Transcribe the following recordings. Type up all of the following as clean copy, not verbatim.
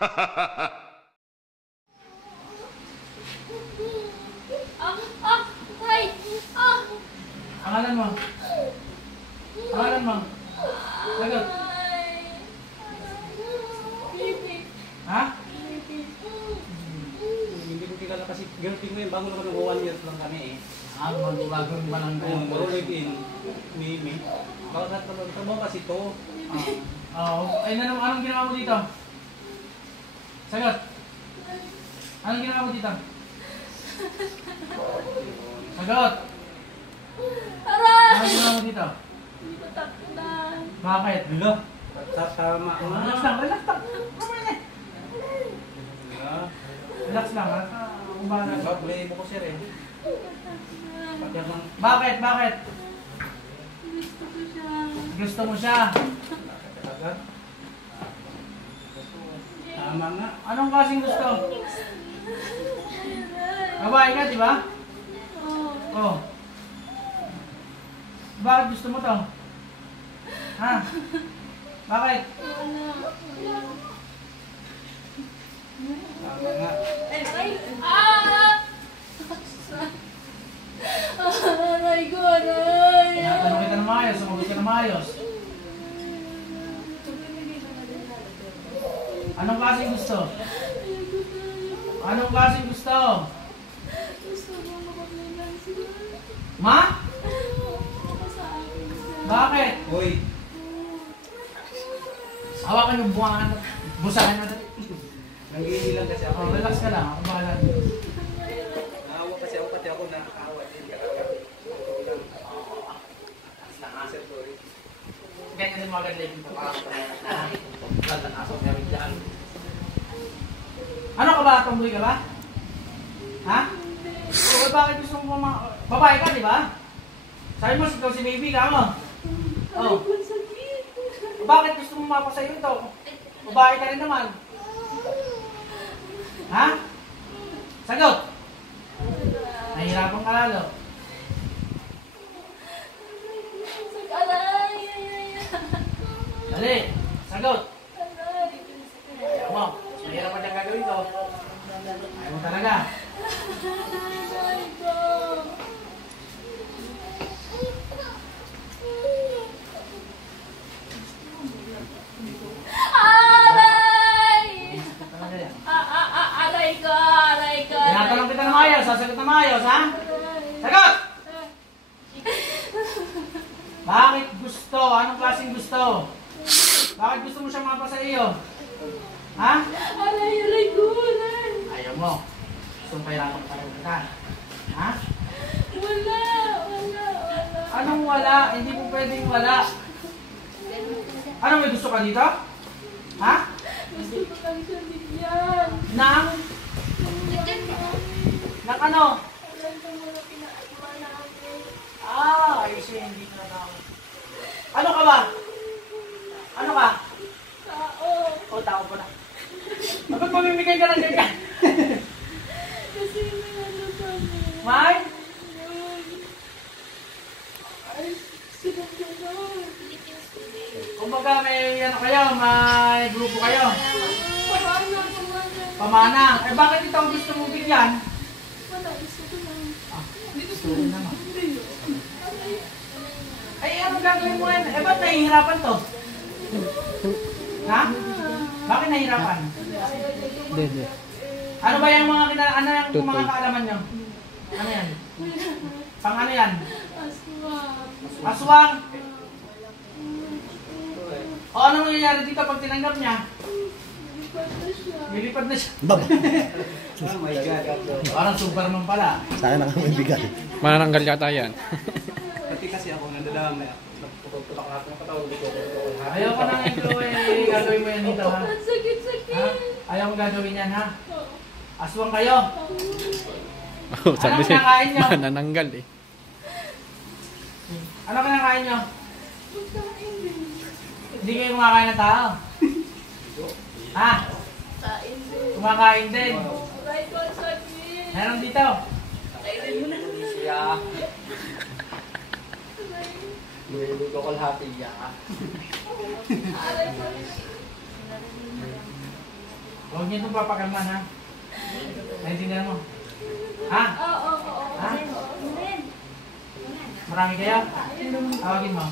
Ay! Pangalan mo? Pangalan mo? Sagot. Ha? Hindi ko kilala kasi girlfriend mo yun. Bago naman ng 1 year lang kami eh. Mag-bagong pa lang Oo, live-in. Mimi. Bakit natin mo kasi to? Oo. Ay, anong ginawa mo dito? Sagot. Anong ginawa mo dito? Sagot. Aray! Anong ginawa mo dito? Hindi ko tapunan. Bakit? Bila. Tama. Relax lang, relax lang. Mamaya na. Relax lang, ha? Kumbaga. Nag-play mo ko sir eh. Bakit? Bakit? Gusto ko siya. Gusto mo siya? Tama nga. Anong klaseng gusto? Babae ka, di ba? Oo. Oh. Bakit gusto mo to? Ha? Bakit? Wala. Tama nga. Ay! Aray ko, aray! Tinatanong kita na maayos, sumagot ka na maayos. Anong klaseng gusto? Anong klaseng gusto? Gusto ko makabilang sila. Ma? Ako sa akin siya. Bakit? Uy. Hawakan yung buwangan. Busahan natin. Nanggili lang kasi ako. Oh, relax ka lang. Ako bahala. Naawa kasi ako pati ako nakakawa din. Nakasir ko eh. Ganyan din mga gadlay dito. Ano ka ba? Tomboy ka ba? Ha? O bakit gusto mo babae ka, di ba? Sabi mo, ikaw si baby ka mo. Aray Oh. ko, sakit. Bakit gusto mo mapasayo ito? Babae ka rin naman. Ha? Sagot! Nahihirapan ka lalo. Aray! Dali! Sagot! Aray! Ayaw mo. Mahirap pa siyang gagawin ko. Ayaw mo talaga. Aray ko! Aray! Talaga yan. Aray ko! Aray ko! Tinatanong kita na maayos. Sasagot na maayos, ha? Sagot! Bakit gusto? Anong klaseng gusto? Bakit gusto mo siyang mapasa iyo? Ha? Aray ko! Aray! Ayaw mo. Gusto mong pahirapan pa rin kita. Ha? Wala! Anong wala? Hindi mo pwedeng wala. Ano, may gusto ka dito? Ha? Gusto ko lang siya bigyan. Nang? Nang ano? Alam ko muna pinaagma namin. Ayusin, hindi na ako. Ano ka ba? Ano ka? Tao. O, tao ko na. Bakit mamimigay ka ng ganyan? Kasi may ano kami. May? Yun. Ay, silang gano'n. Kumbaga may ano kayo, may grupo kayo. Pamana. Pamana. Eh bakit ito ang gusto mong bigyan? Wala, gusto ko lang. Gusto ko naman. Hindi. Ay, anong gagawin mo ngayon? Eh, ba't nahihirapan to? Ha? Bakit nahihirapan? Hindi. Ano ba yung mga ano yung mga kaalaman nyo? Ano yan? Pang ano yan? Aswang. Aswang? O ano nangyayari dito pag tinanggap niya? Lipad na siya. Lilipad na siya. Baba. Oh my God. Parang Superman pala. Sa akin ang bigay. Manananggal yata yan. Pati kasi ako nandalaman na nagputok lahat ng patawag ko. Ayaw ko nang ito eh. Gagawin mo yan dito ha. Ang sakit-sakit. Ha? Ayaw mo gagawin yan ha. Aswang kayo. Oh, sabi Anong siya, kinakain nyo? manananggal eh. Ano kinakain nyo? Pagkain din. Hindi kayo kumakain ng tao. Ha? Kain din. Kumakain din. Aray ko, ang sakit. Meron dito. Kainin mo na. Siya. May ko kalahati niya. Aray ko. Huwag niyo itong papakalman, ha? Naintindihan mo? Ha? Oo. Ha? Marami kayo? Tawagin mo.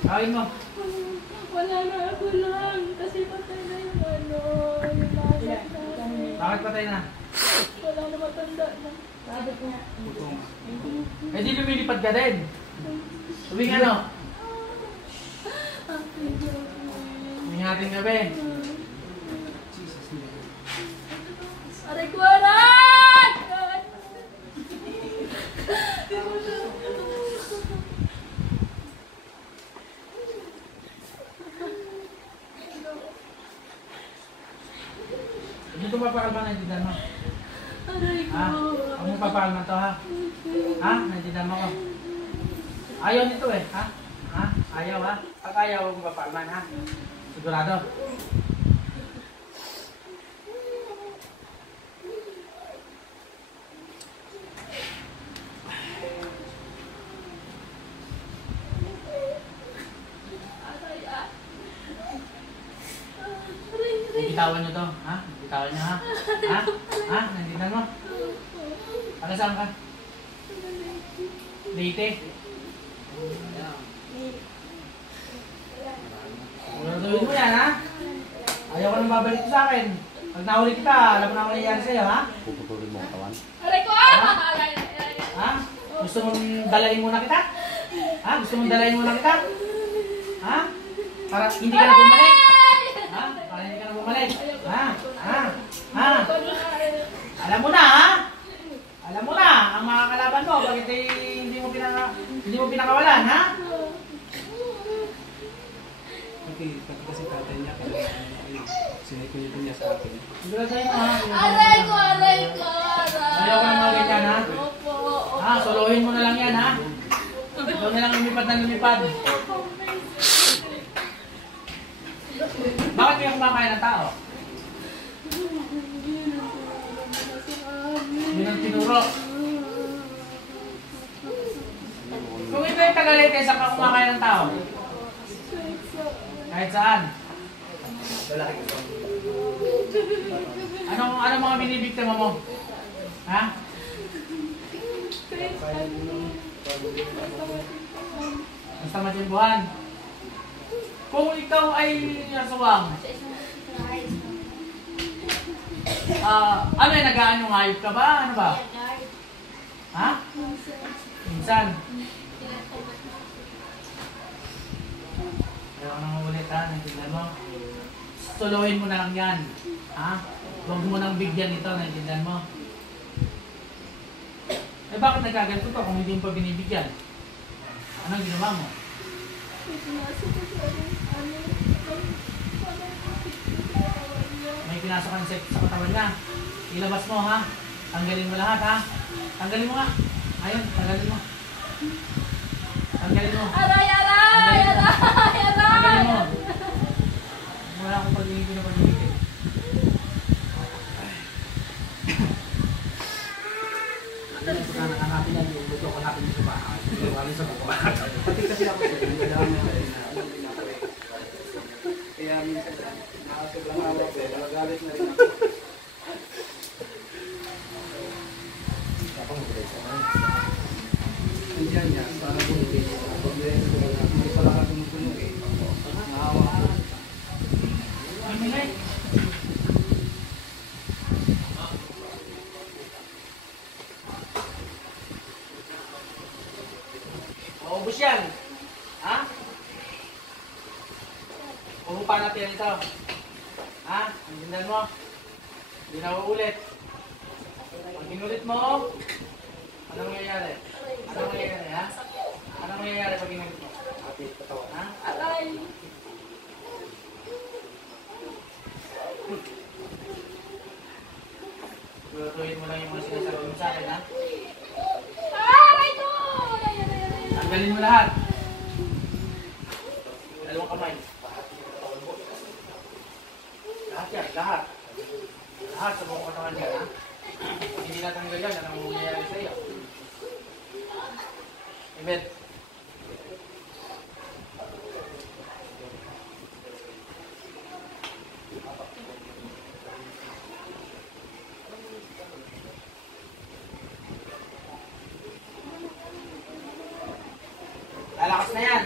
Tawagin mo. Wala na ako lang. Kasi patay na yung ano. Yung lahat namin. Bakit patay na? Wala na matanda na. Putong. Eh di lumilipad ka din. Tuwing ano? Tuwing ating gabi. Jesus name. Aray ko, aray! Hindi ito papakalman, naintindihan mo. Aray ko. Ha? Huwag mo papakalman to, ha? Ha? Naintindihan mo ko. Ayaw nito eh, ha? Ha? Ayaw, ha? Pag ayaw, huwag mo papakalman, ha? Sigurado. Aray, ah. Aray. Bitawan nyo to, ha? Bitawan nyo, ha? Ha? Ha? Naintindihan mo? Taga saan ka? Leyte? Siguraduhin mo yan, ha? Ayaw ka nang babalik sa akin. Pag nahuli kita, alam mo na ang nangyayari sa'yo, ha? Puputulin mo ang katawan. Aray ko, ah! Aray. Ha? Gusto mong dalayin muna kita? Ha? Gusto mong dalayin muna kita? Ha? Para hindi ka na bumalik? Ha? Para hindi ka na bumalik? Ha? Ha? Ha? Alam mo na, ha? Alam mo na, ang mga kalaban mo, bakit hindi mo pinakawalan, ha? Kasi tatay niya, kaya sinikulitin niya sa akin. Siguraduhin mo, ha? Aray ko, aray ko, aray. Ayaw ka na mga ganyan, ha? Opo. Ha? Solohin mo na lang yan, ha? Ikaw na lang lumipad na lumipad. Bakit may kumakain ng tao? Yun ang tinuro. Kung ito yung Tagalete, saan ka kumakain ng tao? Kahit saan? Anong mga binibiktima mo? Ha? Basta matimbuhan. Kung ikaw ay asawang, ano yung nagaan yung hayop ka ba? Ano ba? Ha? Minsan. Ayaw ko nang ulit, ha? Naintindihan mo? Suluhin mo na lang yan. Ha? Huwag mo nang bigyan ito. Naintindihan mo? Eh bakit nagkaganto to kung hindi mo pa binibigyan? Anong ginawa mo? May pinasok ka sa katawan niya. Ilabas mo, ha? Tanggalin mo lahat, ha? Tanggalin mo nga. Ayun, tanggalin mo. Tanggalin mo. Aray, aray, aray, Tanggalin mo. aray. Wala akong pag-ibig na pag-ibig. Hanapin yan yung buto ko natin sa bahay. Wala sa buko. Pati kasi ako sir, nagdadaan niya rin na alam din ako eh. Kaya minsan, nakasiblang awak eh, nagagalit na rin ako. Nandiyan niya, para bumili. Hindi pala ka tumutunog eh. Naawa ako. Maubos yan. Ha? Pupupa natin ito. Ha? Naintindihan mo? Hindi na uulit. Pag inulit mo, anong mangyayari? Anong mangyayari, ha? Anong mangyayari pag inulit mo? Ha? Aray. Tulutuin mo lang yung mga sinasabi mo sa akin, ha? Aray ko! Aray, aray, aray. Tanggalin mo lahat. Dalawang kamay. Lahat yan, lahat. Lahat sa buong katawan yan, ha? Hindi natanggal yan, anong mangyayari sa iyo? Amen. Lalakas na yan.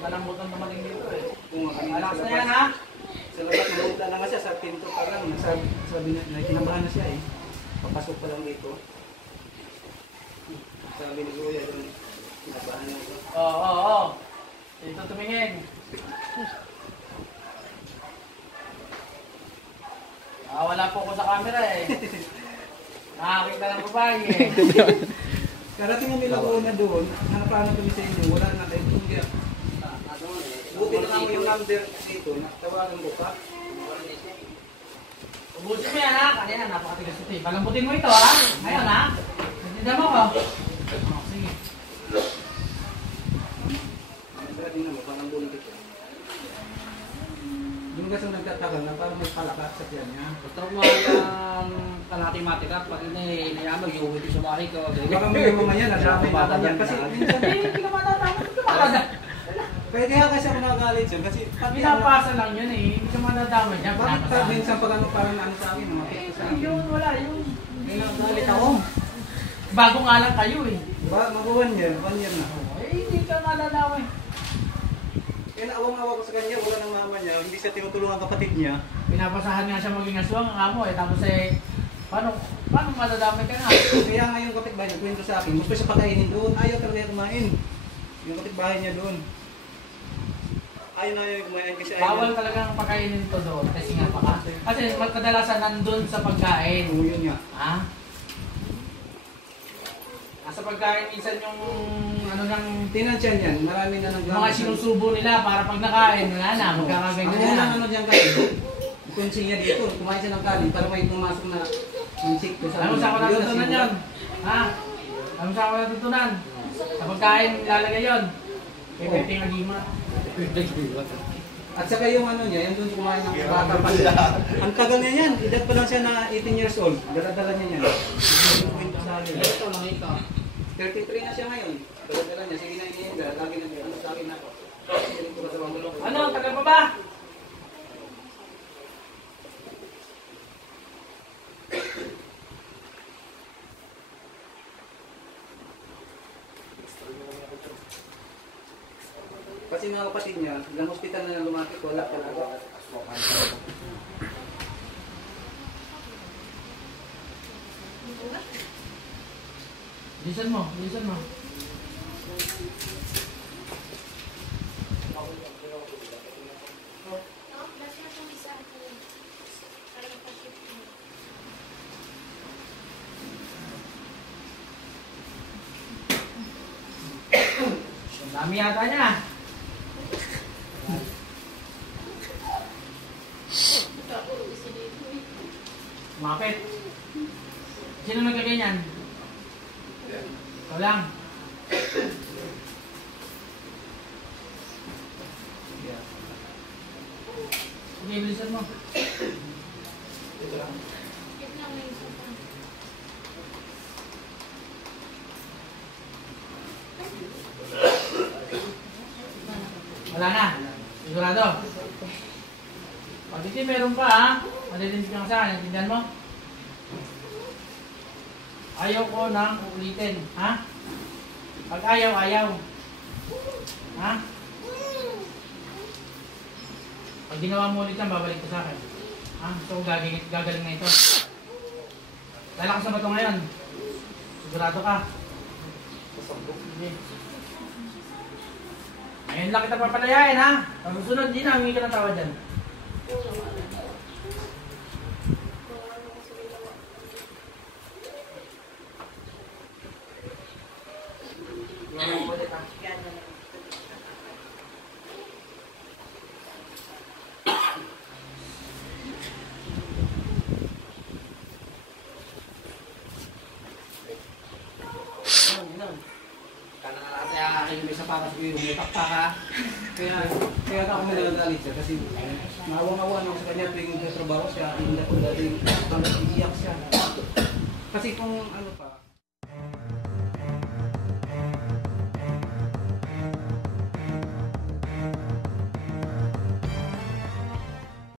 Malambutan dumating dito eh. Lalakas na yan ha. Sa labas, namunta na nga siya sa pinto pa lang. Sabi na, kinabahan na siya eh. Papasok pa lang dito. Sabi ni Kuya doon, kinabahan na ito. Oo. Dito tumingin. Wala po ko sa camera eh. Nakakita ng babae eh. Karating ang nilago na doon, hanapanan kami sa inyo, wala na kayo. Buti na lang mo yung number dito, tawagan ko pa. Ubusin mo yan ha. Kanina napakatigas ito eh. Palambutin mo ito ha. Ngayon ha. Natinda mo ko. Sige. Sabi na mo, parang bulit ito. Yung kasi nagtatagal na parang may palakas sa tiyan niya. Gusto mo yung kalahati-matika. Pag inayano, yung ito sa bahay ko. Baka may mamaya na dami na yan. Kasi minsan, Hindi ka matataman. Hindi ka matataman. kaya kasi ako nakagalit siya. Kasi Pinapasa lang yun eh. Hindi ka matataman niya. bakit pa minsan pag ano parang ano sa akin, makikita sa akin. Yun, wala yun. May nakagalit ako. Bago nga lang kayo eh. Mag 1 year na. Hindi ka malalawin. Kaya naawang-awa ko sa kanya, wala ng mama niya, hindi siya tinutulungan kapatid niya. Pinapasahan nga siya maging aswang ang amo eh. Tapos eh, paano madadamay ka nga? Kaya nga yung kapitbahay niya, kwento sa akin, gusto siya pakainin doon, ayaw talaga kumain. Yung kapitbahay niya doon. Ayaw na ayaw kumain kasi ayaw. Bawal talagang pakainin to doon kasi nga baka. Kasi kadalasan nandun sa pagkain. Oo, yun nga. Ha? Nasa pagkain minsan yung ano ng Tinansya niyan, marami na nang mga sinusubo nila para pag nakain, wala na, magkakaganyan Ang unang na. ano diyan kasi, ikonsin niya dito, kumain siya ng kanin para may pumasok na insect sa Ano sa ako natutunan yun? Ha? Ano sa ako natutunan? Sa pagkain, ilalagay yun. Kay Pepe ng Lima. At saka yung ano niya, yung doon kumain ng bata pa siya. Ang tagal niya yan, edad pa lang siya na 18 years old. Daladala niya yan. Ito lang ito. 33 na siya ngayon. Daladala niya, sige na iniinda, lagi na ano sa akin ako. Hindi ko sa mga Ano? Tagal pa ba? Kasi mga kapatid niya, hanggang hospital na lumapit, wala talaga. Bilisan mo, bilisan mo. Ang dami yata niya. Mapit. Sino nagkaganyan? Ikaw lang. Sige, bilisan mo. Wala na. Sigurado. Pag hindi meron pa ha, malilinsin ka sa akin. Natindihan mo? Ayaw ko nang ulitin. Ha? Pag ayaw, ayaw. Ha? Pag ginawa mo ulit yan, babalik ko sa akin. Ha? Gusto ko gagaling na ito. Lalakas na ba ito ngayon? Sigurado ka? Sige. Ngayon lang kita papalayain ha? Pag susunod, hindi na, humingi ka ng tawad dyan. Kaya ako nagagalit siya kasi nawang-awa ako sa kanya tuwing nagtatrabaho siya, hindi ako dating iiyak siya. Kasi kung ano pa,